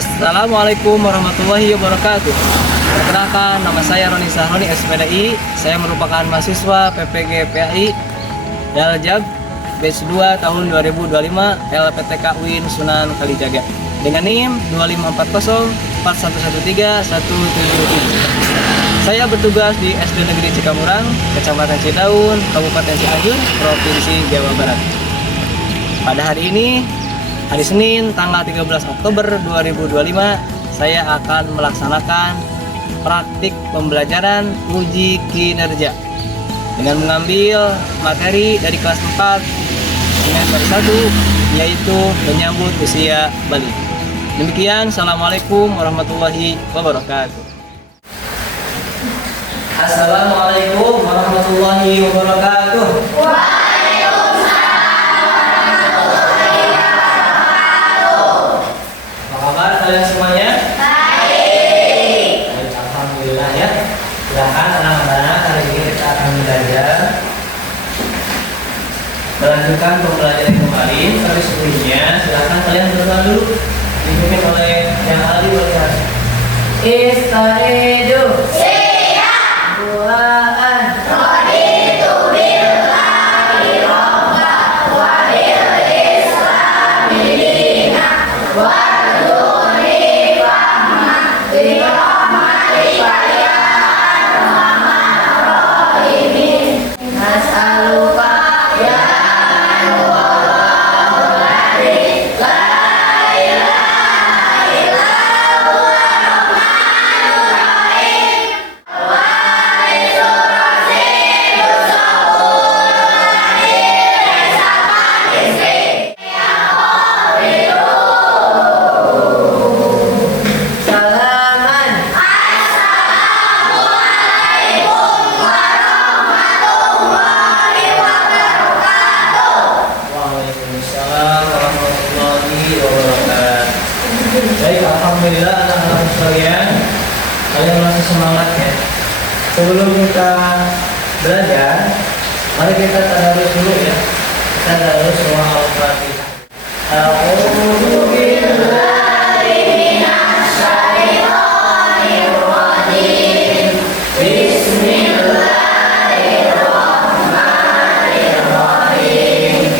Assalamualaikum warahmatullahi wabarakatuh. Perkenalkan, nama saya Roni Sahroni SPDI. Saya merupakan mahasiswa PPG PAI Daljab batch 2 tahun 2025 LPTK UIN Sunan Kalijaga dengan NIM 25401113177. Saya bertugas di SD Negeri Cikamurang, Kecamatan Cidaun, Kabupaten Cianjur, Provinsi Jawa Barat. Pada hari ini, hari Senin tanggal 13 Oktober 2025, saya akan melaksanakan praktik pembelajaran uji kinerja dengan mengambil materi dari kelas 4 semester 1, yaitu menyambut usia balik. Demikian, Assalamualaikum warahmatullahi wabarakatuh. Assalamualaikum warahmatullahi wabarakatuh. Kalian semuanya? Baik. Alhamdulillah ya. Silahkan anak-anak, hari ini kita akan belajar melanjutkan pembelajaran kemarin. Tapi sebelumnya silahkan kalian berdoa dulu, dipimpin oleh yang ahli walihat. Istaidu. Siap. Duaan. Raditu billahi robba wa bil islami dinah wa Baik, alhamdulillah anak-anak sekalian, kalian masih semangat ya. Sebelum kita belajar, mari kita tadarus dulu ya. Kita tadarus surah Al-Fatihah. A'udzu billahi minasy syaithanir rajim. Bismillahirrahmanirrahim.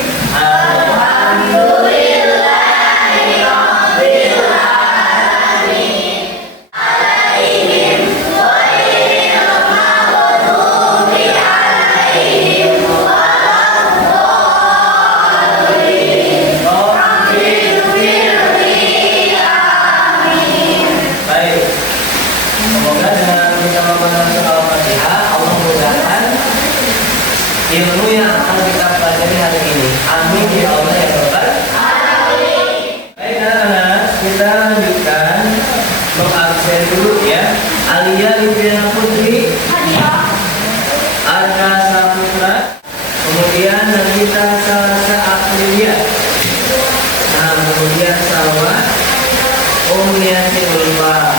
Ilmu yang akan kita pelajari hari ini. Amin ya Allah ya Rabbal alamin. Baik anak-anak, kita lanjutkan mengabsen dulu ya. Alia Liviana Putri, Arka Saputra, kemudian Nagita Salsa Aprilia, nah kemudian Salwa Umniati Ulfa.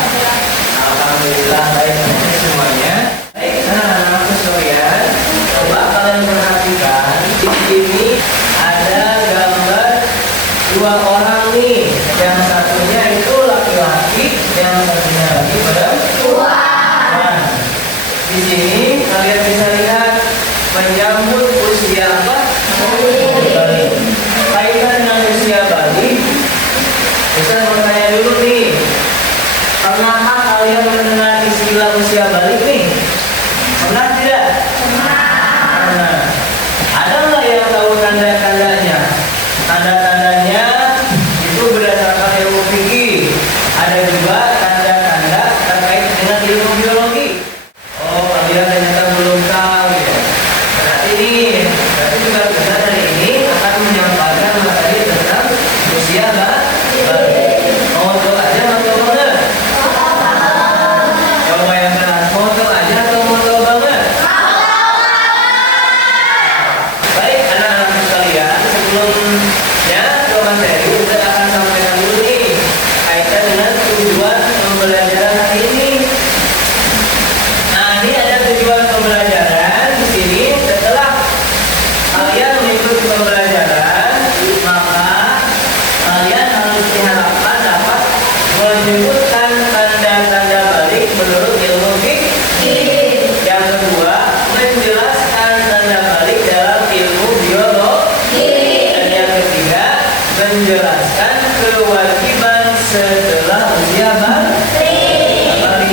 Alhamdulillah, baik semuanya. Baik anak-anak sekalian, coba kalian perhatikan, di sini ada gambar dua orang nih. Yang satunya itu laki-laki, yang satunya lagi perempuan. Nah, di sini kalian bisa lihat menyambut usia apa? Balik. Kaitan dengan usia balik, bisa bertanya dulu nih. Pernahkah kalian mendengar istilah usia balik nih? Pernah tidak? Pernah. Ada nggak yang tahu tanda-tandanya? Tanda-tandanya itu berdasarkan ilmu fikih. Ada juga tanda-tanda terkait dengan ilmu biologi. Oh, kalian ternyata belum tahu ya. Berarti ini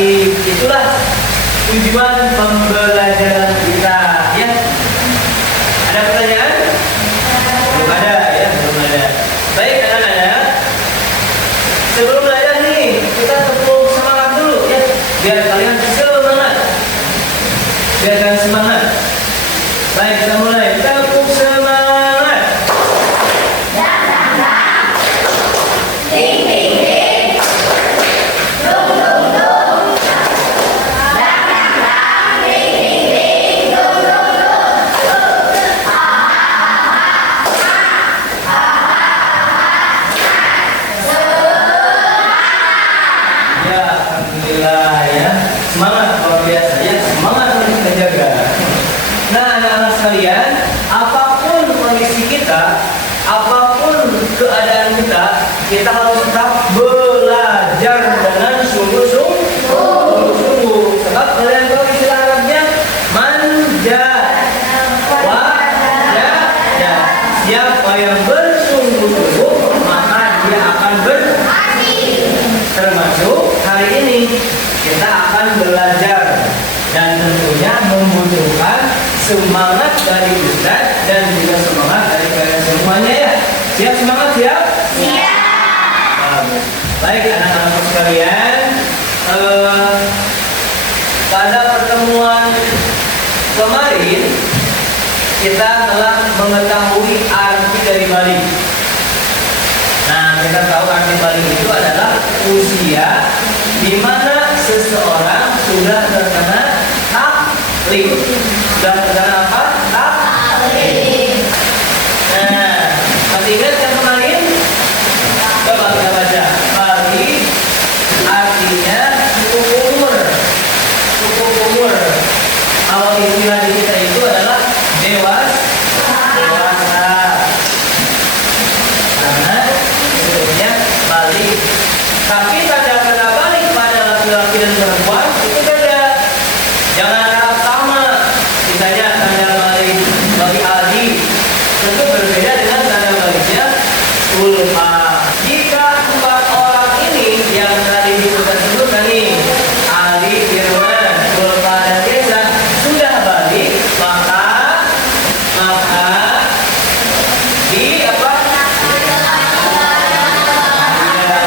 balik. Itulah tujuan pembelajaran kita ya. Ada pertanyaan? Belum ada ya, belum ada. Baik anak-anak, sebelum belajar nih kita tepuk semangat dulu ya, biar kalian semangat, biar kalian semangat. Baik, kita mulai. Tepuk semangat. Alhamdulillah ya, semangat luar biasa ya, semangat harus kita jaga. Nah anak-anak sekalian, apapun kondisi kita, apapun keadaan kita, kita harus tetap belajar dengan sungguh-sungguh. Sebab kalian tahu istilah Arabnya manja, wajah. Siapa yang bersungguh-sungguh maka dia akan berhasil. Termasuk hari ini kita akan belajar dan tentunya membutuhkan semangat dari Ustaz dan juga semangat dari kalian semuanya ya. Siap semangat siap? Siap. Baik anak-anak sekalian, pada pertemuan kemarin kita telah mengetahui arti dari balik. Nah, kita tahu arti balik itu adalah usia di mana seseorang sudah terkena taklid. Sudah terkena apa? Taklid. Nah, masih ingat yang kemarin? Coba kita baca. Balik artinya cukup umur. Cukup umur. Kalau istilah di kita itu adalah dewasa. Balik. Tapi tanda kata balik pada laki-laki dan perempuan itu beda. Jangan harap sama. Misalnya tanda balik bagi Aldi tentu berbeda dengan tanda baliknya Ulfa. Jika empat orang ini yang tadi disebutkan nih, Aldi, Firman, Ulfa dan Desa sudah balik, maka di apa?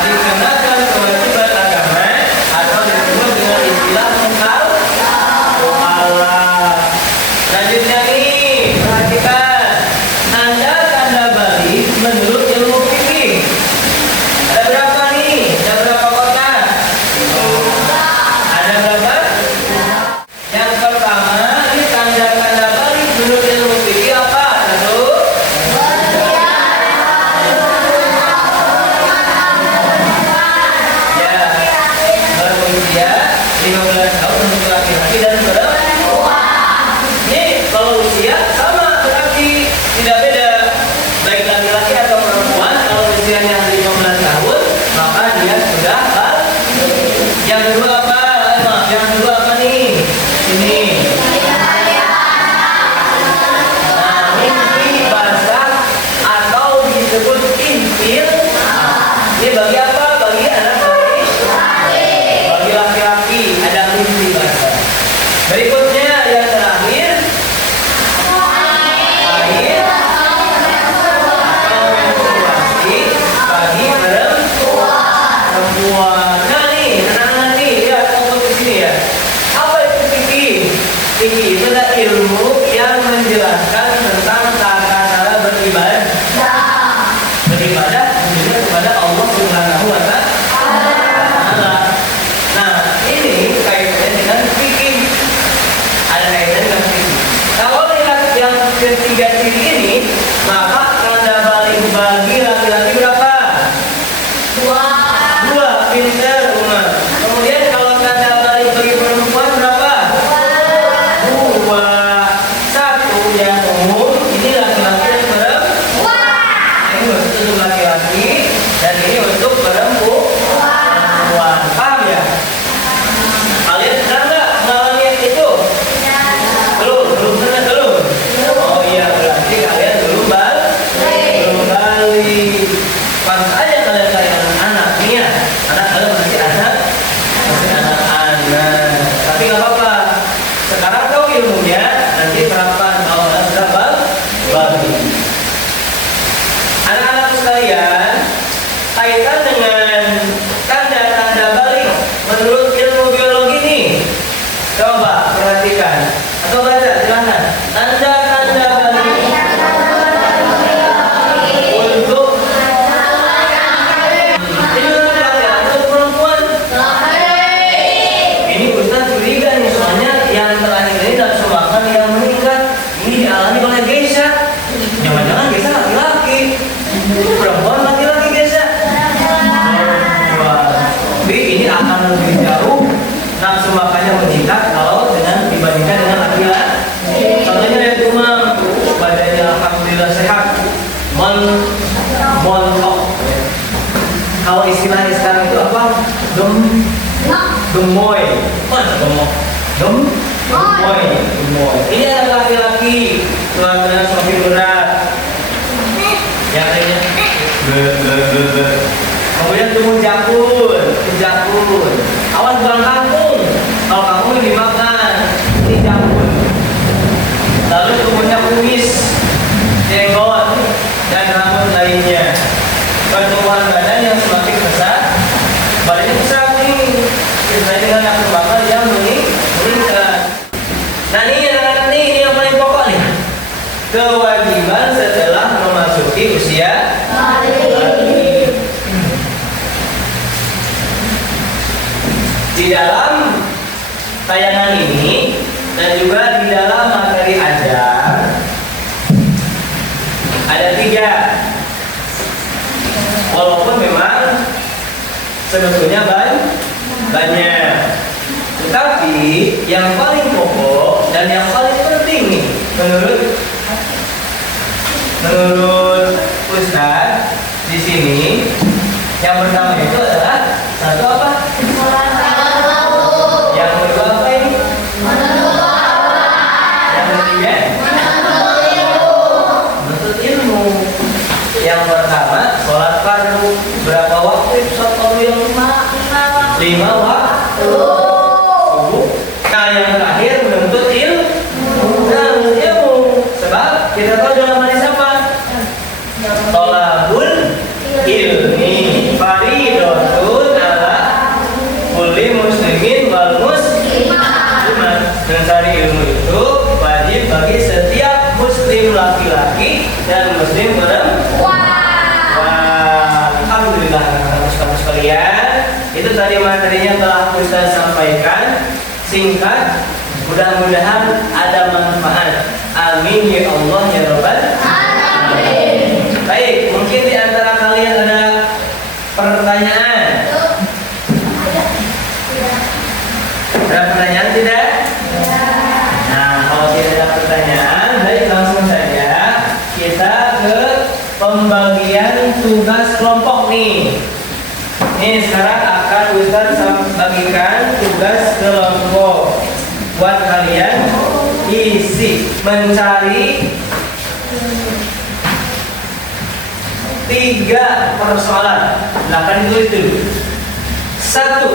Dikenakan kewajiban agama atau disebut dengan istilah mukallaf. Selanjutnya nih, perhatikan tanda-tanda balik menurut ilmu fikih. alhamdulillah sehat. Montok. Kalau istilahnya sekarang itu apa? Gemoy. Gemoy. Ini ada laki-laki tulang semakin berat. Yang lainnya. Kemudian tumbuh jakun. Awas bukan kangkung. Kalau kangkung ini dimakan. Ini jakun. Lalu tumbuhnya kumis, jenggot, dan rambut lainnya. Pertumbuhan badan yang semakin besar, badannya besar nih. Kita dengan anak bakal yang meningkat. Nah ini anak-anak nih, ini yang paling pokok nih. Kewajiban setelah memasuki usia balik. Di dalam tayangan ini dan juga di dalam materi ajar ada 3. Walaupun memang sebetulnya banyak, tetapi yang paling pokok dan yang paling penting nih menurut Ustaz di sini, yang pertama itu adalah satu apa? Yang kedua apa ini? Yang ketiga? Menuntut ilmu. Yang pertama sholat fardu. Berapa waktu itu sholat fardu yang 5 waktu. Nah yang terakhir menuntut ilmu. Sebab kita tahu dalam hadis apa? Tolabul ilmi fardhun ala kulli muslimin wal muslimat. Mencari ilmu itu wajib bagi setiap muslim laki-laki dan muslim perempuan. Wah, alhamdulillah kamu sekalian. Itu tadi materinya telah Ustaz sampaikan singkat. Mudah-mudahan ada manfaat. Amin ya Allah ya Rabbal alamin. Baik, mungkin di antara kalian ada pertanyaan? Ada pertanyaan tidak? Nah, kalau tidak ada pertanyaan, baik langsung saja kita ke pembagian tugas kelompok nih. Ini sekarang akan Ustaz bagikan tugas kelompok buat kalian isi mencari 3 persoalan. Silahkan ditulis dulu. 1.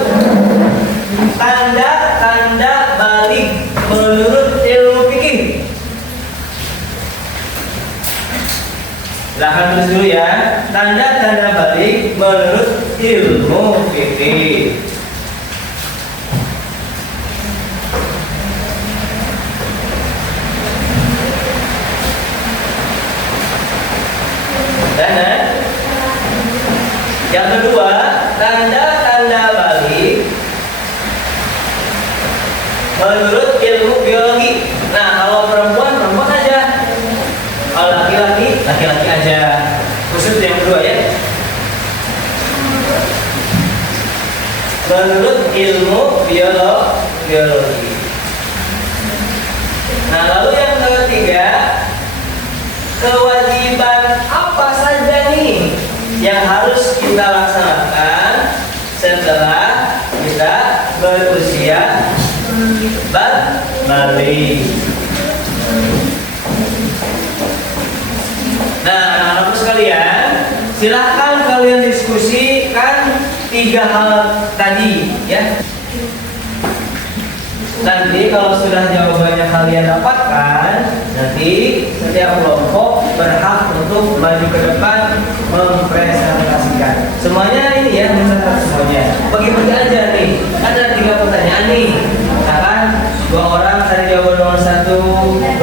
Tanda-tanda balik menurut ilmu fikih. Silahkan tulis dulu ya. Tanda-tanda balik menurut ilmu fikih. Dan yang kedua, tanda-tanda balik menurut ilmu biologi. Nah, kalau perempuan aja. Kalau laki-laki aja. Khusus yang kedua ya. Menurut ilmu biologi. Nah, lalu yang ketiga, kewajiban apa saja nih yang harus kita laksanakan setelah kita berusia balik. Nah, anak-anakku sekalian, silahkan kalian diskusikan 3 hal tadi ya. Nanti kalau sudah jawabannya kalian dapatkan, nanti setiap kelompok berhak untuk maju ke depan mempresentasikan. Semuanya ini ya, mencatat semuanya. Bagi-bagi aja nih. Ada 3 pertanyaan nih. Nah kan, 2 orang cari jawaban nomor 1,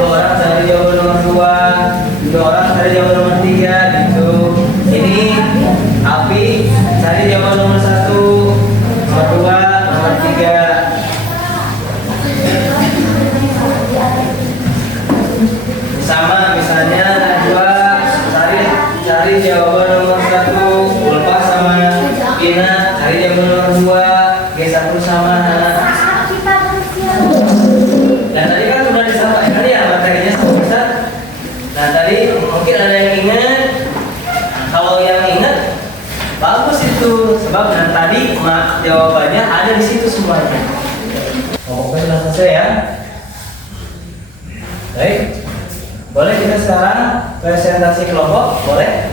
2 orang cari jawaban nomor 2, 2 orang cari jawaban nomor 3 gitu. Ini Api cari jawaban nomor 1, nomor 2, nomor 3. Sama misalnya Najwa cari jawaban nomor 1, Ulfa sama Ina cari jawaban nomor 2, G1 sama dan tadi kan sudah disampaikan ya materinya sama Ustaz. Nah tadi mungkin ada yang ingat. Kalau yang ingat bagus itu, sebab dan tadi jawabannya ada di situ semuanya. Oke, sudah selesai ya. Baik, boleh kita sekarang presentasi kelompok, boleh?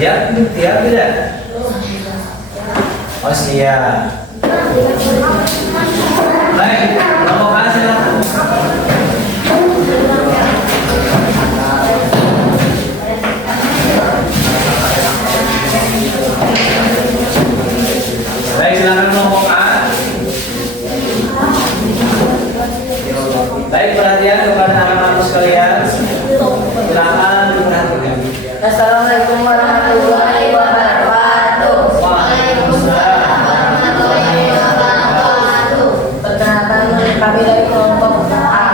Siap? Siap tidak? Oh siap. Baik, kelompok A silakan. Baik, silakan kelompok A. Baik, perhatian kepada anak-anak sekalian. Silakan diperhatikan. Assalamualaikum warahmatullahi wabarakatuh. Waalaikumsalam warahmatullahi wabarakatuh. Perkenalkan kami dari kelompok A.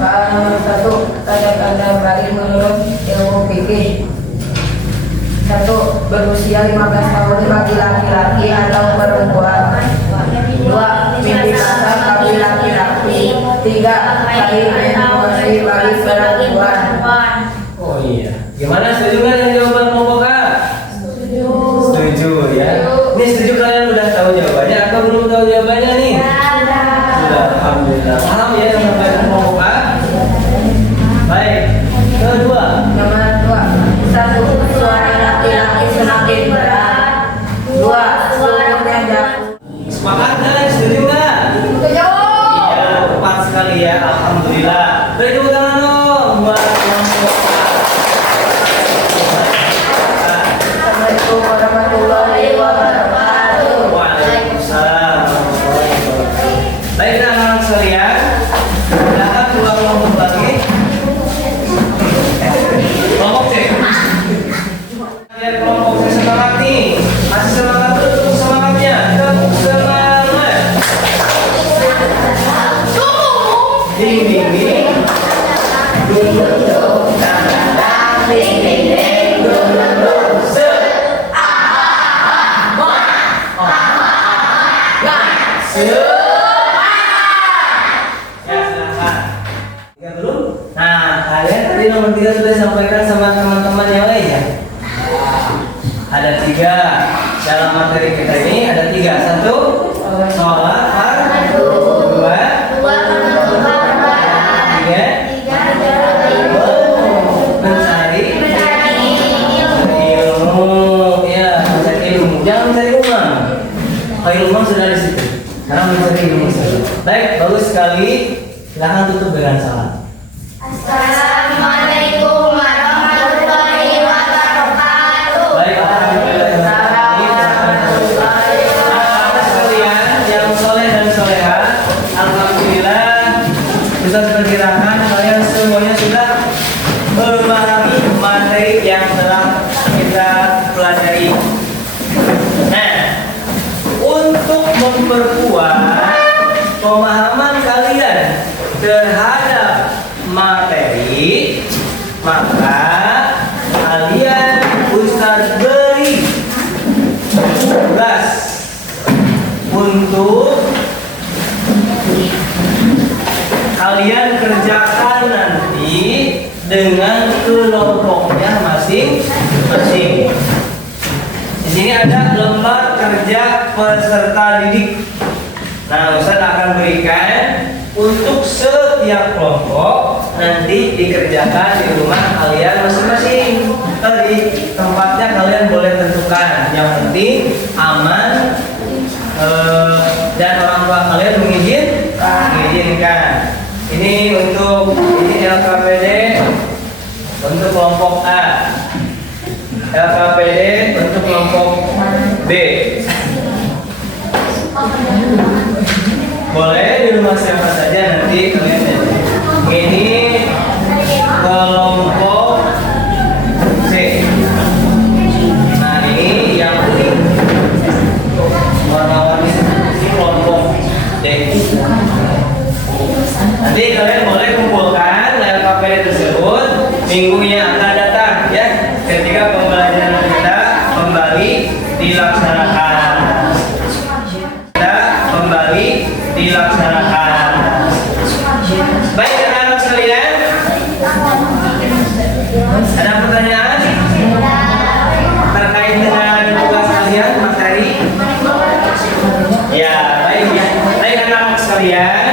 Soal nomor 1, tanda-tanda baik menurut ilmu fikih. 1. Berusia 15 tahun bagi laki-laki atau perempuan. 2. Mimpi basah bagi laki-laki. 3. Haid menstruasi bagi perempuan. Oh iya. Gimana, setuju nggak yang jawaban kelompok A? Setuju ya. Ini setuju, kalian udah tahu jawabannya atau belum tahu jawabannya nih? Sudah, alhamdulillah. Paham ya yang namanya kelompok A? Baik. Kedua. Nomor 2. 1. Suara laki-laki semakin berat. 2. Suaranya jauh. Sepakat nggak? Setuju nggak? Iya, tepat sekali ya. Alhamdulillah. Beri tepuk tangan dong buat kelompok A. Assalamualaikum warahmatullahi wabarakatuh. Waalaikumsalam warahmatullahi wabarakatuh. Baik, anak-anak sekalian, silakan keluar kelompok lagi. Kelompok C. Lihat kelompok C semangat nih. Masih semangat tuh, tepuk semangatnya. Tepuk semangat. Ding ding ding. Ding ding dong. Ding ding ding. Ding ding dong. Ya, belum? Nah, kalian tadi nomor 3 sudah sampaikan sama teman-teman yang lain ya? Ada 3. Dalam materi kita ini ada 3. 1. Sholat fardu. 2. 3. Mencari ilmu. Ya, mencari ilmu. Jangan mencari uang. Kalau ilmu sudah di situ. Sekarang mencari ilmu saja. Baik, bagus sekali. Silahkan tutup dengan salam. Assalamualaikum warahmatullahi wabarakatuh. Baik, alhamdulillah. Anak sekalian yang soleh dan soleha, alhamdulillah bisa diperkirakan kalian semuanya sudah memahami materi yang telah kita pelajari. Nah, untuk memperkuat pemahaman kalian terhadap materi, maka kalian Ustaz beri tugas untuk kalian kerjakan nanti dengan kelompoknya masing-masing. Di sini ada lembar kerja peserta didik. Nah, Ustaz akan berikan untuk setiap kelompok nanti dikerjakan di rumah kalian masing-masing. Di tempatnya kalian boleh tentukan. Yang penting aman dan orang tua kalian mengizinkan. Ini untuk LKPD untuk kelompok A. LKPD untuk kelompok B. Boleh di rumah siapa saja nanti kalian. Ini kelompok C. Nah, ini yang kuning warna-warni ini kelompok D. Nanti kalian boleh kumpulkan LKPD tersebut minggu yang akan datang ya, ketika pembelajaran kita kembali dilaksanakan. Kita kembali dilaksanakan. Baik anak-anak sekalian, ada pertanyaan terkait dengan tugas kalian materi? Ya, baik ya. Baik anak-anak sekalian,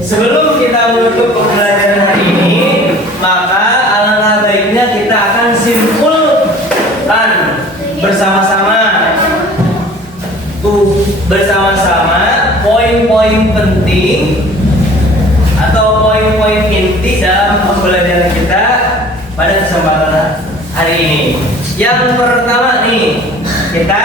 sebelum kita menutup pembelajaran hari ini, maka alangkah baiknya kita akan simpulkan bersama-sama poin-poin penting atau poin-poin inti dalam pembelajaran kita pada kesempatan hari ini. Yang pertama nih, kita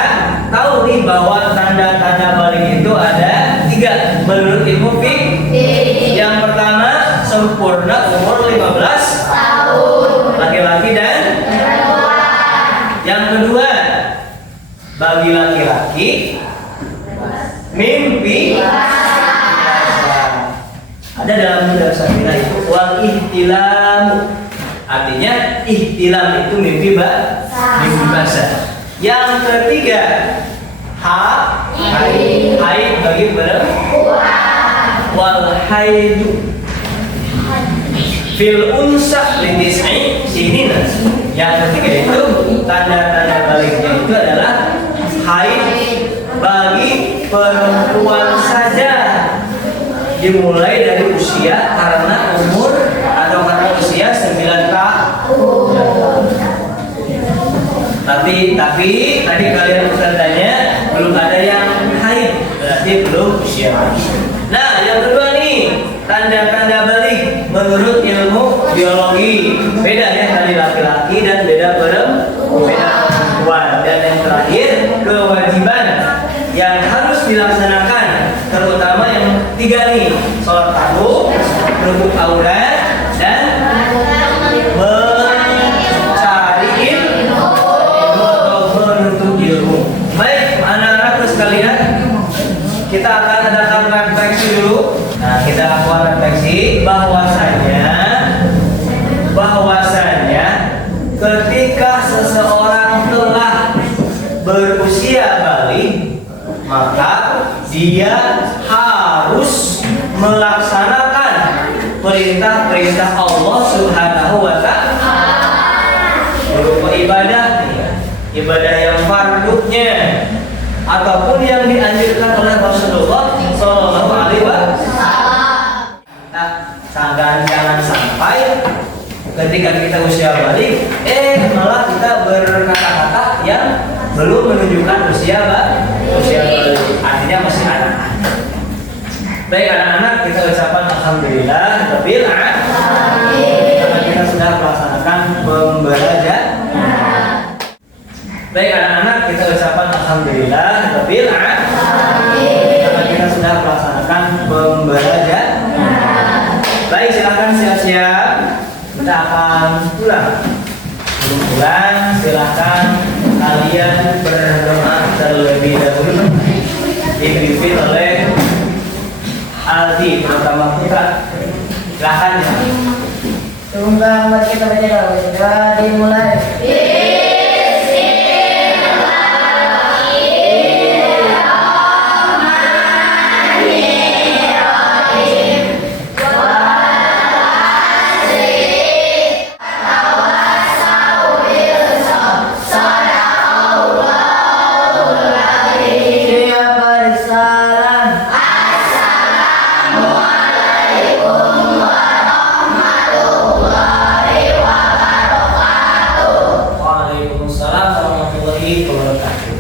tahu nih bahwa tanda-tanda balik itu ada 3 menurut ilmu fikih. Yang pertama, sempurna umur 15 tahun laki-laki dan perempuan. Yang kedua, bagi laki-laki mimpi ada dalam bahasa kita itu wal ihtilam, artinya ihtilam itu mimpi basah. Yang ketiga, haid bagi perempuan, wal haidu fil unsa litis'i sinina. Yang ketiga itu tanda-tanda baliknya itu adalah haid bagi perempuan saja, dimulai dari usia karena umur atau karena usia 9 tahun. Tapi tadi kalian tanya belum ada yang haid, berarti belum usia lagi. Nah, yang kedua nih, tanda-tanda balik menurut ilmu biologi. Beda ya dari laki-laki dan beda perempuan. Dan yang terakhir, kewajiban yang harus dilaksanakan, terutama yang 3 nih, sholat tahu, menutup aurat, dan mencari ilmu atau menuntut ilmu. Baik, anak-anak sekalian, kita akan adakan refleksi dulu. Nah, kita akan refleksi bahwasanya ketika seseorang telah berusia balik, maka dia harus melaksanakan perintah-perintah Allah Subhanahu wa Ta'ala berupa ibadah yang fardunya ataupun yang dianjurkan oleh Rasulullah Shallallahu Alaihi Wasallam. Jangan sampai ketika kita usia balik, malah kita berkata-kata yang belum menunjukkan usia balik, artinya masih anak-anak. Baik anak-anak, kita ucapkan alhamdulillah rabbil alamin karena kita sudah melaksanakan pembelajaran. Baik anak-anak, kita ucapkan alhamdulillah rabbil alamin karena kita sudah melaksanakan pembelajaran. Baik, silakan siap-siap, kita akan pulang. Sebelum pulang, silakan kalian berdoa terlebih dahulu, dipimpin oleh Aldi bersama kita. Silakan ya. Tunggu kita baca doa dimulai.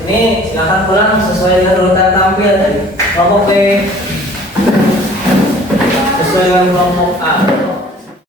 Ini silakan pulang sesuai dengan urutan tampil tadi. Kelompok B sesuai dengan kelompok A.